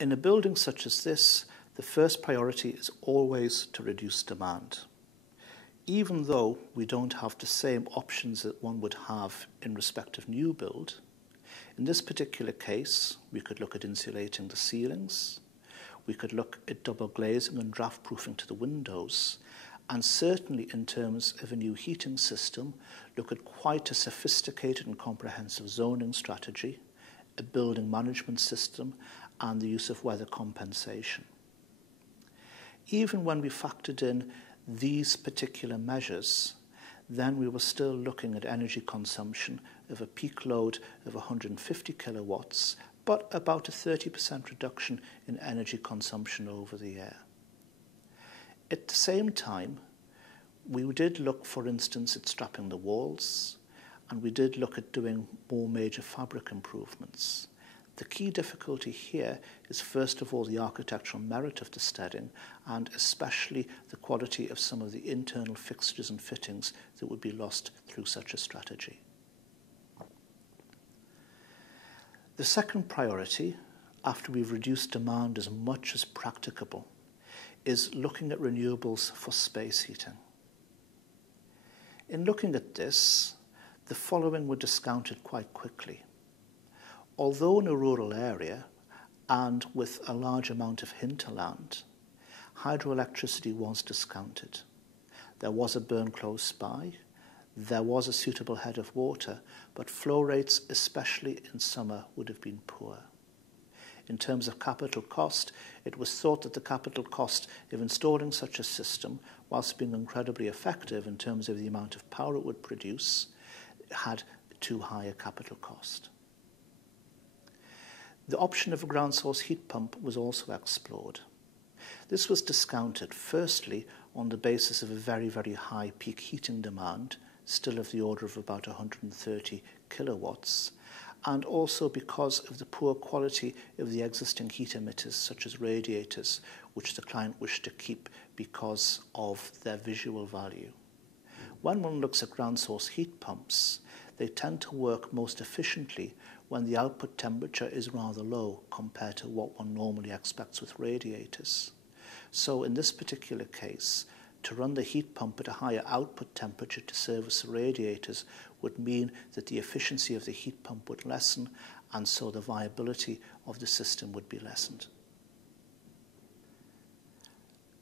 In a building such as this, the first priority is always to reduce demand. Even though we don't have the same options that one would have in respect of new build, in this particular case, we could look at insulating the ceilings, we could look at double glazing and draft proofing to the windows, and certainly in terms of a new heating system, look at quite a sophisticated and comprehensive zoning strategy, a building management system, and the use of weather compensation. Even when we factored in these particular measures, then we were still looking at energy consumption of a peak load of 150 kilowatts, but about a 30% reduction in energy consumption over the year. At the same time, we did look, for instance, at strapping the walls, and we did look at doing more major fabric improvements. The key difficulty here is, first of all, the architectural merit of the steading, and especially the quality of some of the internal fixtures and fittings that would be lost through such a strategy. The second priority, after we've reduced demand as much as practicable, is looking at renewables for space heating. In looking at this, the following were discounted quite quickly. Although in a rural area and with a large amount of hinterland, hydroelectricity was discounted. There was a burn close by, there was a suitable head of water, but flow rates, especially in summer, would have been poor. In terms of capital cost, it was thought that the capital cost of installing such a system, whilst being incredibly effective in terms of the amount of power it would produce, had too high a capital cost. The option of a ground source heat pump was also explored. This was discounted, firstly, on the basis of a very, very high peak heating demand, still of the order of about 130 kilowatts, and also because of the poor quality of the existing heat emitters, such as radiators, which the client wished to keep because of their visual value. When one looks at ground source heat pumps, they tend to work most efficiently when the output temperature is rather low compared to what one normally expects with radiators. So in this particular case, to run the heat pump at a higher output temperature to service the radiators would mean that the efficiency of the heat pump would lessen, and so the viability of the system would be lessened.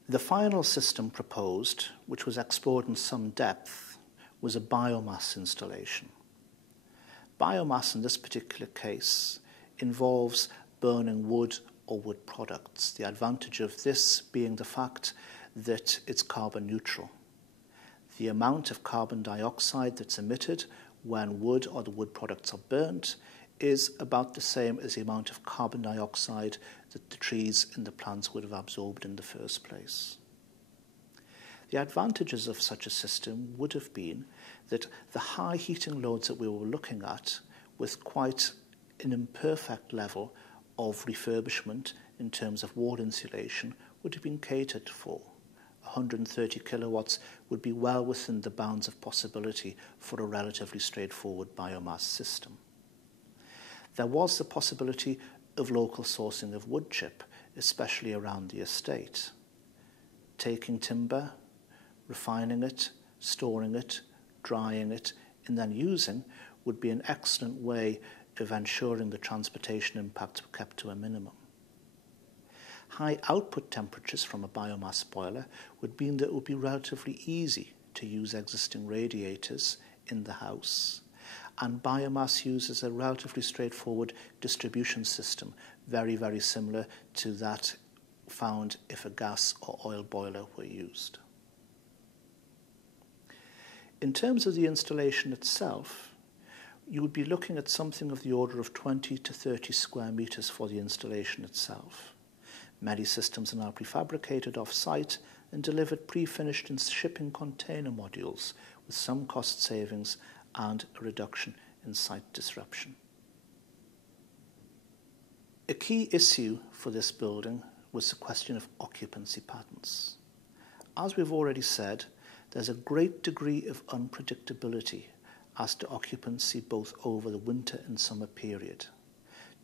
The final system proposed, which was explored in some depth, was a biomass installation. Biomass in this particular case involves burning wood or wood products. The advantage of this being the fact that it's carbon neutral. The amount of carbon dioxide that's emitted when wood or the wood products are burnt is about the same as the amount of carbon dioxide that the trees in the plants would have absorbed in the first place. The advantages of such a system would have been that the high heating loads that we were looking at, with quite an imperfect level of refurbishment in terms of wall insulation, would have been catered for. 130 kilowatts would be well within the bounds of possibility for a relatively straightforward biomass system. There was the possibility of local sourcing of wood chip, especially around the estate. Taking timber, refining it, storing it, drying it, and then using would be an excellent way of ensuring the transportation impacts were kept to a minimum. High output temperatures from a biomass boiler would mean that it would be relatively easy to use existing radiators in the house, and biomass uses a relatively straightforward distribution system, very, very similar to that found if a gas or oil boiler were used. In terms of the installation itself, you would be looking at something of the order of 20 to 30 square meters for the installation itself. Many systems are now prefabricated off-site and delivered pre-finished in shipping container modules with some cost savings and a reduction in site disruption. A key issue for this building was the question of occupancy patterns. As we've already said, there's a great degree of unpredictability as to occupancy both over the winter and summer period.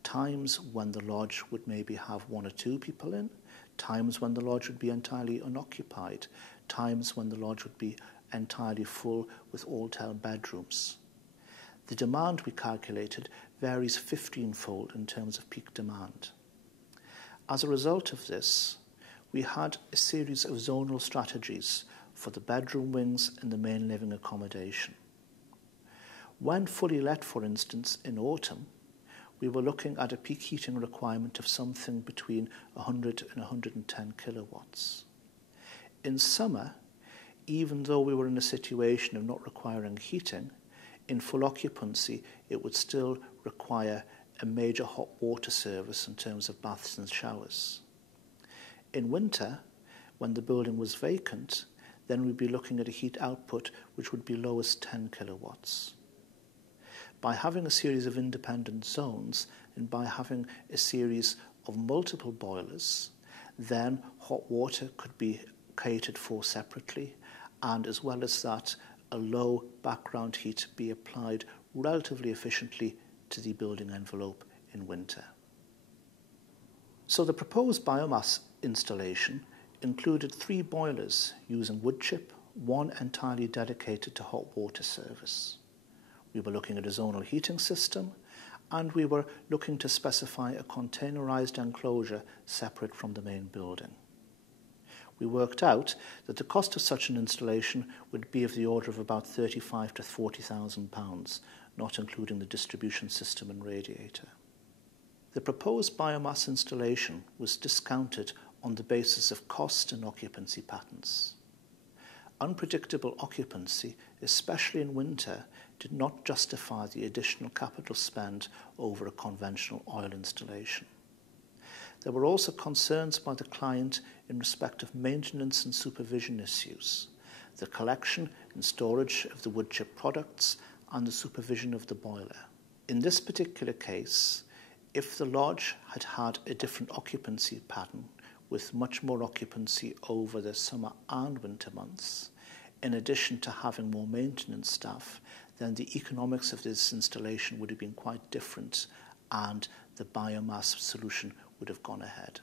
times when the lodge would maybe have 1 or 2 people in, times when the lodge would be entirely unoccupied, times when the lodge would be entirely full with all 10 bedrooms. The demand we calculated varies 15-fold in terms of peak demand. As a result of this, we had a series of zonal strategies for the bedroom wings and the main living accommodation. When fully let, for instance, in autumn, we were looking at a peak heating requirement of something between 100 and 110 kilowatts. In summer, even though we were in a situation of not requiring heating, in full occupancy it would still require a major hot water service in terms of baths and showers. In winter, when the building was vacant, then we'd be looking at a heat output which would be low as 10 kilowatts. By having a series of independent zones and by having a series of multiple boilers, then hot water could be catered for separately, and as well as that, a low background heat be applied relatively efficiently to the building envelope in winter. So the proposed biomass installation included 3 boilers using wood chip, 1 entirely dedicated to hot water service. We were looking at a zonal heating system, and we were looking to specify a containerized enclosure separate from the main building. We worked out that the cost of such an installation would be of the order of about £35,000 to £40,000, not including the distribution system and radiator. The proposed biomass installation was discounted on the basis of cost and occupancy patterns. Unpredictable occupancy, especially in winter, did not justify the additional capital spend over a conventional oil installation. There were also concerns by the client in respect of maintenance and supervision issues, the collection and storage of the wood chip products, and the supervision of the boiler. In this particular case, if the lodge had had a different occupancy pattern with much more occupancy over the summer and winter months, in addition to having more maintenance staff, then the economics of this installation would have been quite different and the biomass solution would have gone ahead.